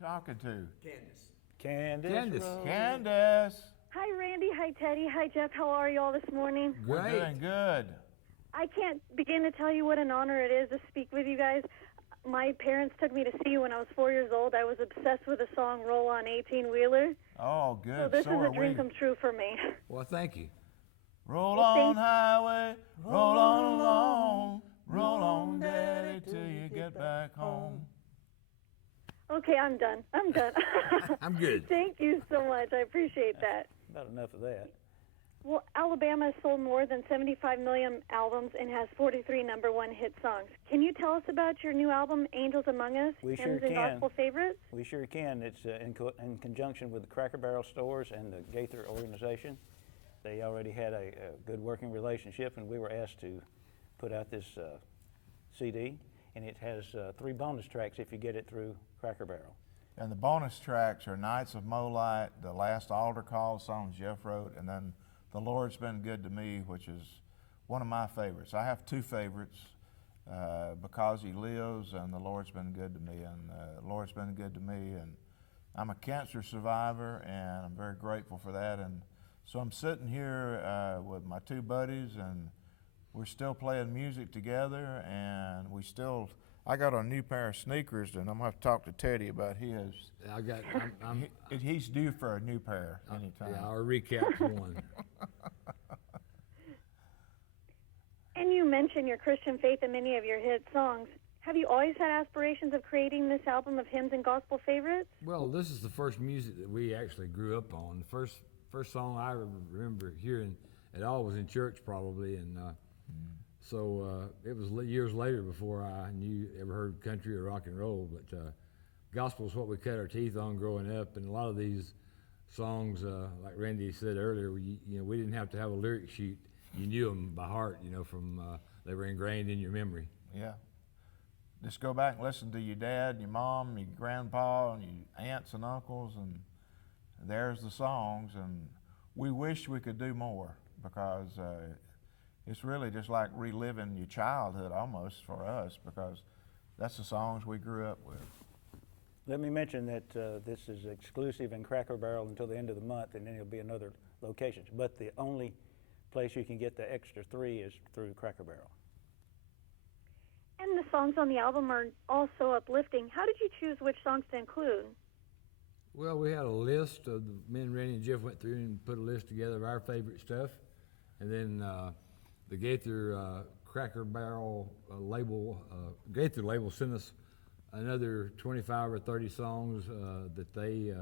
Talking to Candace. Candace. Rose. Candace. Hi, Randy. Hi, Teddy. Hi, Jeff. How are you all this morning? We're Great. doing good. I can't begin to tell you what an honor it is to speak with you guys. My parents took me to see you when I was 4 years old. I was obsessed with the song Roll On 18-Wheeler. Oh, So good. this So is are a dream we. come true for me. Well, thank you. Roll Well, on thank- highway, roll on along, roll on daddy till you get back home. Okay, I'm done. I'm good. Thank you so much. I appreciate that. About enough of that. Well, Alabama has sold more than 75 million albums and has 43 number one hit songs. Can you tell us about your new album, Angels Among Us, We sure Hymns and can. Gospel Favorites? We sure can. It's in conjunction with the Cracker Barrel stores and the Gaither organization. They already had a good working relationship, and we were asked to put out this CD, and it has 3 bonus tracks if you get it through Cracker Barrel. And the bonus tracks are Nights of Molite, the last altar call song Jeff wrote, and then The Lord's Been Good to Me, which is one of my favorites. I have 2 favorites, Because He Lives and The Lord's Been Good to Me. And the Lord's been good to me, and I'm a cancer survivor, and I'm very grateful for that. And so I'm sitting here with my 2 buddies, and we're still playing music together, and I got a new pair of sneakers, and I'm gonna have to talk to Teddy about his. He's due for a new pair anytime. Yeah, I'll recap one. And you mentioned your Christian faith in many of your hit songs. Have you always had aspirations of creating this album of hymns and gospel favorites? Well, this is the first music that we actually grew up on. The first song I remember hearing at all was in church, probably, and so it was years later before I ever heard country or rock and roll. But gospel is what we cut our teeth on growing up, and a lot of these songs, like Randy said earlier, we didn't have to have a lyric sheet. You knew them by heart, from they were ingrained in your memory. Yeah. Just go back and listen to your dad, your mom, your grandpa, and your aunts and uncles, and there's the songs. And we wish we could do more, because it's really just like reliving your childhood almost for us, because that's the songs we grew up with. Let me mention that this is exclusive in Cracker Barrel until the end of the month, and then it'll be in other locations. But the only place you can get the extra 3 is through Cracker Barrel. And the songs on the album are also uplifting. How did you choose which songs to include? Well, we had a list of me and Randy and Jeff went through and put a list together of our favorite stuff, and then the Gaither Cracker Barrel Gaither label sent us another 25 or 30 songs that they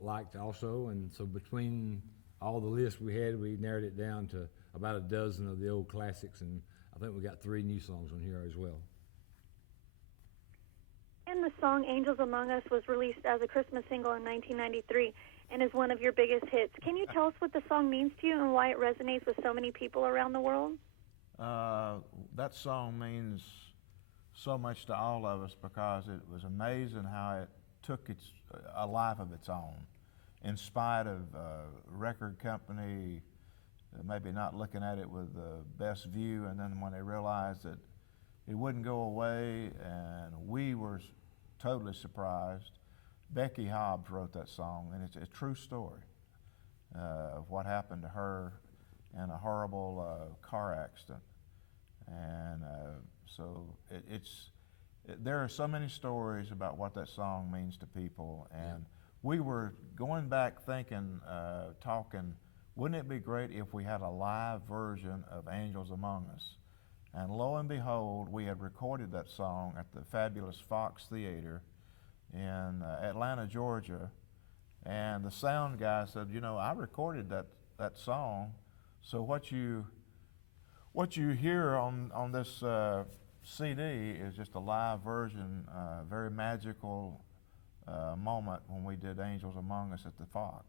liked also, and so between all the lists we had, we narrowed it down to about a dozen of the old classics, and I think we got 3 new songs on here as well. And the song Angels Among Us was released as a Christmas single in 1993 and is one of your biggest hits. Can you tell us what the song means to you and why it resonates with so many people around the world? That song means so much to all of us, because it was amazing how it took a life of its own, in spite of record company maybe not looking at it with the best view, and then when they realized that it wouldn't go away, and we were totally surprised. Becky Hobbs wrote that song, and it's a true story of what happened to her in a horrible car accident. And so there are so many stories about what that song means to people, and we were going back thinking, talking, wouldn't it be great if we had a live version of Angels Among Us? And lo and behold, we had recorded that song at the fabulous Fox Theater in Atlanta, Georgia, and the sound guy said, I recorded that song, so what you hear on this CD is just a live version, very magical moment when we did Angels Among Us at the Fox.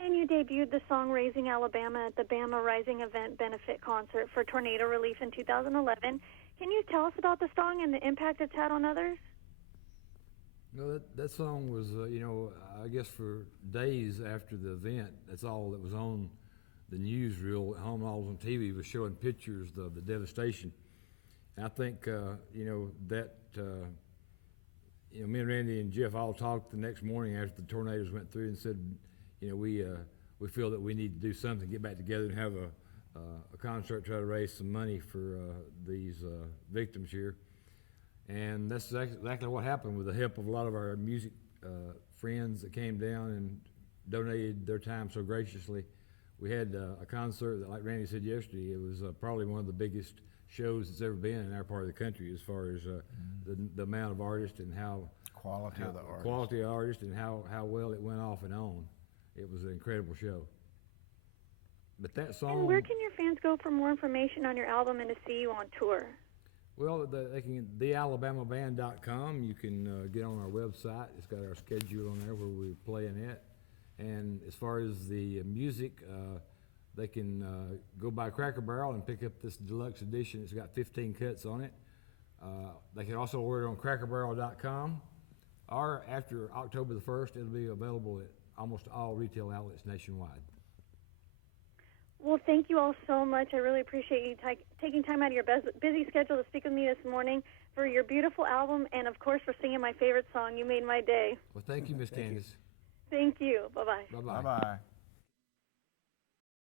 And you debuted the song Raising Alabama at the Bama Rising Event benefit concert for tornado relief in 2011. Can you tell us about the song and the impact it's had on others? No, that song was, I guess for days after the event, that's all that was on the newsreel. Home and all was on TV was showing pictures of the devastation. And I think, that me and Randy and Jeff all talked the next morning after the tornadoes went through and said, we feel that we need to do something, get back together and have a concert, try to raise some money for these victims here. And that's exactly what happened with the help of a lot of our music friends that came down and donated their time so graciously. We had a concert that, like Randy said yesterday, it was probably one of the biggest shows that's ever been in our part of the country as far as the amount of artists and Quality of the artist. quality of artists and how well it went off and on. It was an incredible show. But that song. And where can your fans go for more information on your album and to see you on tour? Well, they can thealabamaband.com. You can get on our website. It's got our schedule on there where we're playing at. And as far as the music, they can go by Cracker Barrel and pick up this deluxe edition. It's got 15 cuts on it. They can also order it on crackerbarrel.com. Or after October the 1st, it'll be available at almost all retail outlets nationwide. Well, thank you all so much. I really appreciate you taking time out of your busy schedule to speak with me this morning, for your beautiful album, and, of course, for singing my favorite song, You Made My Day. Well, thank you, Miss Candace. Thank you. Bye-bye. Bye-bye. Bye-bye.